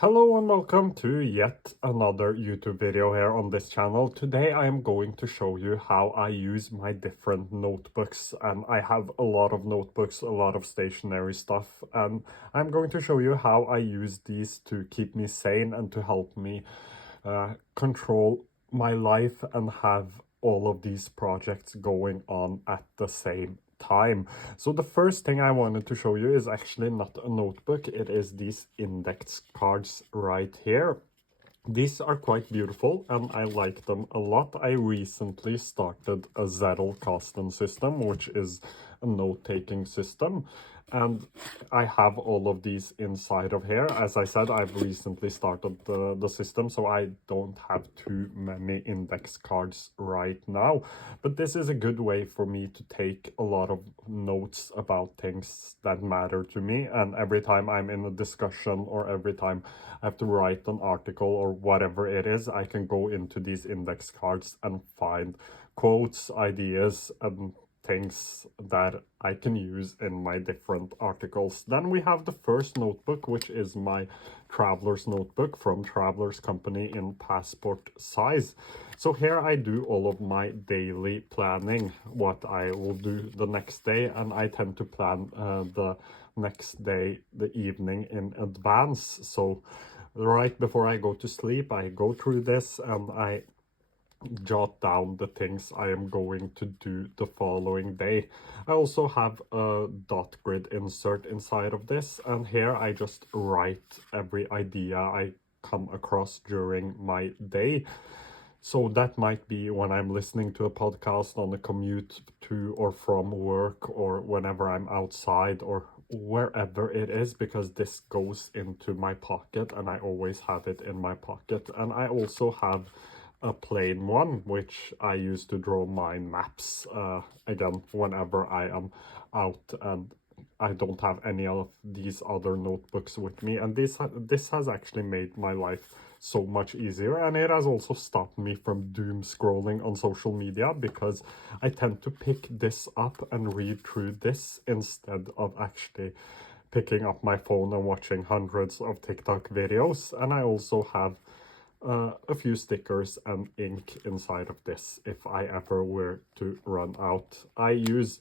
Hello and welcome to yet another YouTube video here on this channel. Today I am going to show you how I use my different notebooks, and I have a lot of notebooks, a lot of stationery stuff, and I'm going to show you how I use these to keep me sane and to help me control my life and have all of these projects going on at the same time. So the first thing I wanted to show you is actually not a notebook, it is these index cards right here. These are quite beautiful and I like them a lot. I recently started a Zettelkasten system, which is a note-taking system, and I have all of these inside of here. As I said, I've recently started the system, so I don't have too many index cards right now. But this is a good way for me to take a lot of notes about things that matter to me. And every time I'm in a discussion or every time I have to write an article or whatever it is, I can go into these index cards and find quotes, ideas, and things that I can use in my different articles. Then we have the first notebook, which is my traveler's notebook from Traveler's Company in passport size. So here I do all of my daily planning, what I will do the next day, and I tend to plan the next day, the evening in advance. So right before I go to sleep, I go through this and I jot down the things I am going to do the following day. I also have a dot grid insert inside of this, and here I just write every idea I come across during my day. So that might be when I'm listening to a podcast on the commute to or from work, or whenever I'm outside or wherever it is, because this goes into my pocket and I always have it in my pocket. And I also have a plain one, which I use to draw mind maps, again, whenever I am out and I don't have any of these other notebooks with me. And this has actually made my life so much easier, and it has also stopped me from doom scrolling on social media, because I tend to pick this up and read through this instead of actually picking up my phone and watching hundreds of TikTok videos. And I also have a few stickers and ink inside of this if I ever were to run out. I use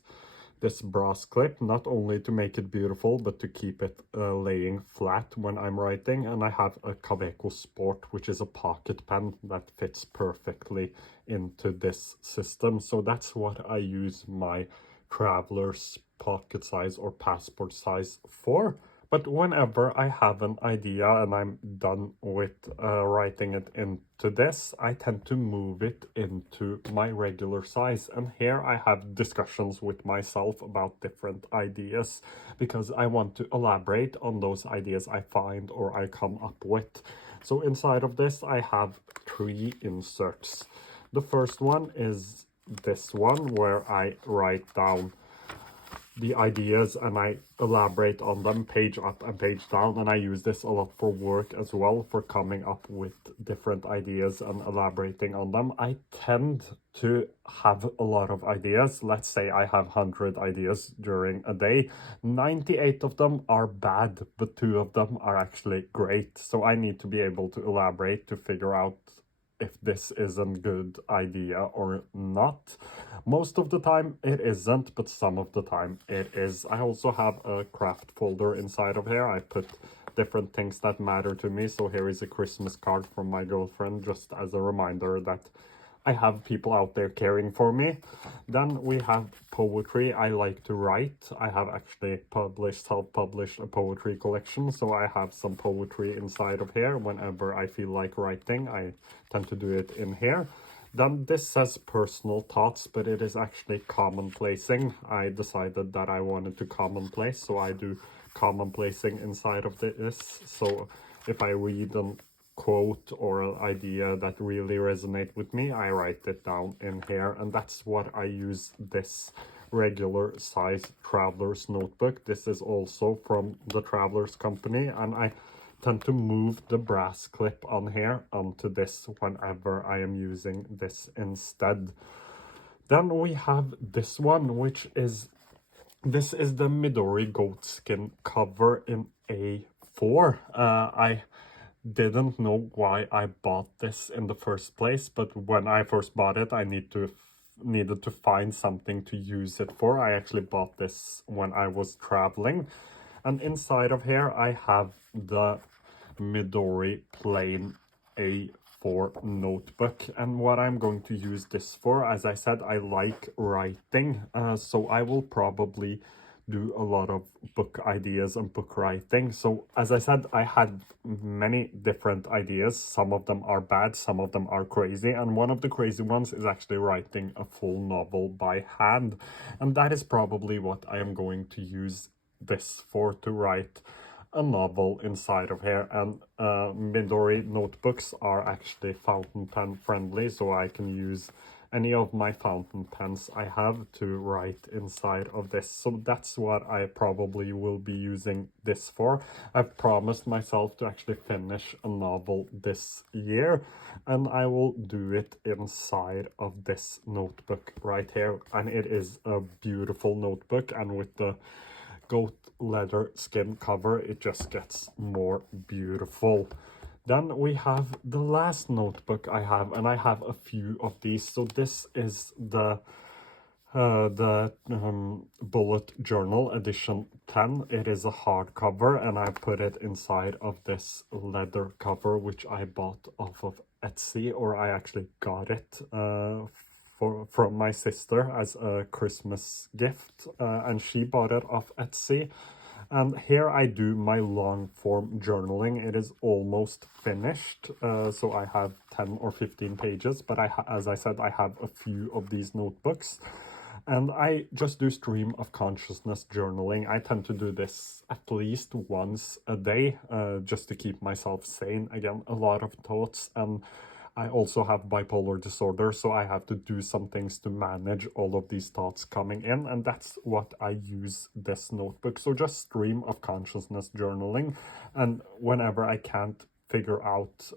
this brass clip not only to make it beautiful, but to keep it laying flat when I'm writing. And I have a Kaweco Sport, which is a pocket pen that fits perfectly into this system. So that's what I use my traveler's pocket size or passport size for. But whenever I have an idea and I'm done with writing it into this, I tend to move it into my regular size. And here I have discussions with myself about different ideas, because I want to elaborate on those ideas I find or I come up with. So inside of this, I have 3 inserts. The first one is this one, where I write down the ideas and I elaborate on them page up and page down. And I use this a lot for work as well, for coming up with different ideas and elaborating on them. I tend to have a lot of ideas. Let's say I have 100 ideas during a day. 98 of them are bad, but 2 of them are actually great. So I need to be able to elaborate to figure out if this is a good idea or not. Most of the time it isn't, but some of the time it is. I also have a craft folder inside of here. I put different things that matter to me. So here is a Christmas card from my girlfriend, just as a reminder that I have people out there caring for me. Then we have poetry. I like to write. I have actually self-published a poetry collection, so I have some poetry inside of here. Whenever I feel like writing, I tend to do it in here. Then this says personal thoughts, but it is actually commonplacing. I decided that I wanted to commonplace, so I do commonplacing inside of this. So if I read an quote or an idea that really resonate with me, I write it down in here. And that's what I use this regular size traveler's notebook. This is also from the Traveler's Company, and I tend to move the brass clip on here onto this whenever I am using this instead. Then we have this one, which is this is the Midori goatskin cover in A4. I didn't know why I bought this in the first place, but when I first bought it, I needed to find something to use it for. I actually bought this when I was traveling, and inside of here I have the Midori plain A4 notebook. And what I'm going to use this for, as I said, I like writing, so I will probably do a lot of book ideas and book writing. So as I said, I had many different ideas. Some of them are bad, some of them are crazy, and one of the crazy ones is actually writing a full novel by hand. And that is probably what I am going to use this for, to write a novel inside of here. And Midori notebooks are actually fountain pen friendly, so I can use any of my fountain pens I have to write inside of this. So that's what I probably will be using this for. I've promised myself to actually finish a novel this year, and I will do it inside of this notebook right here. And it is a beautiful notebook, and with the goat leather skin cover, it just gets more beautiful. Then we have the last notebook I have, and I have a few of these. So this is the bullet journal edition 10. It is a hardcover, and I put it inside of this leather cover, which I bought off of Etsy, or I actually got it from my sister as a Christmas gift, and she bought it off Etsy. And here I do my long form journaling. It is almost finished, so I have 10 or 15 pages, but as I said, I have a few of these notebooks. And I just do stream of consciousness journaling. I tend to do this at least once a day, just to keep myself sane. Again, a lot of thoughts, and I also have bipolar disorder, so I have to do some things to manage all of these thoughts coming in, and that's what I use this notebook. So just stream of consciousness journaling, and whenever I can't figure out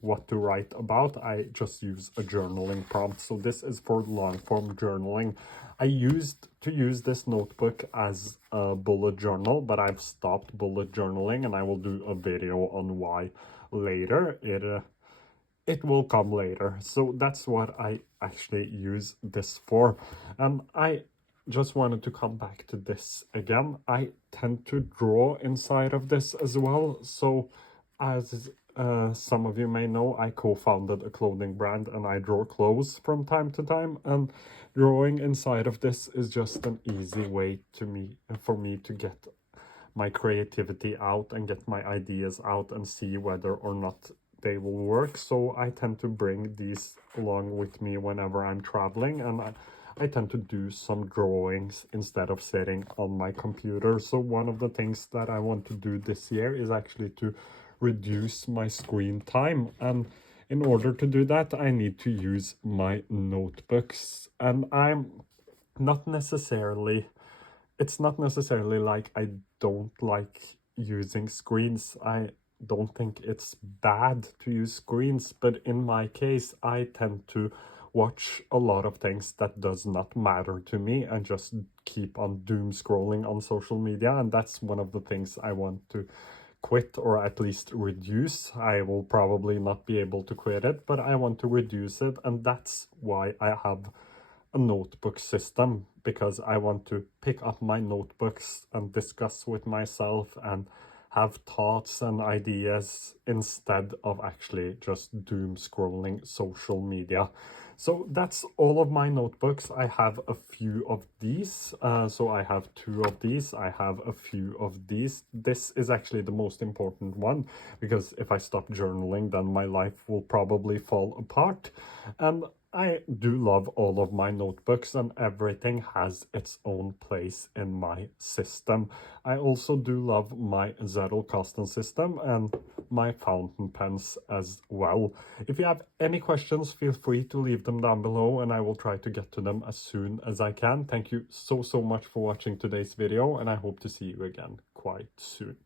what to write about, I just use a journaling prompt. So this is for long form journaling. I used to use this notebook as a bullet journal, but I've stopped bullet journaling, and I will do a video on why later. It will come later. So that's what I actually use this for. And I just wanted to come back to this again. I tend to draw inside of this as well. So as some of you may know, I co-founded a clothing brand, and I draw clothes from time to time, and drawing inside of this is just an easy way for me to get my creativity out and get my ideas out and see whether or not they will work. So I tend to bring these along with me whenever I'm traveling, and I tend to do some drawings instead of sitting on my computer. So one of the things that I want to do this year is actually to reduce my screen time, and in order to do that I need to use my notebooks. And it's not necessarily like I don't like using screens. I don't think it's bad to use screens, but in my case I tend to watch a lot of things that does not matter to me and just keep on doom scrolling on social media, and that's one of the things I want to quit, or at least reduce. I will probably not be able to quit it, but I want to reduce it, and that's why I have a notebook system, because I want to pick up my notebooks and discuss with myself and have thoughts and ideas instead of actually just doom scrolling social media. So that's all of my notebooks. I have a few of these. So I have 2 of these. I have a few of these. This is actually the most important one, because if I stop journaling, then my life will probably fall apart. And I do love all of my notebooks, and everything has its own place in my system. I also do love my Zettel custom system and my fountain pens as well. If you have any questions, feel free to leave them down below, and I will try to get to them as soon as I can. Thank you so much for watching today's video, and I hope to see you again quite soon.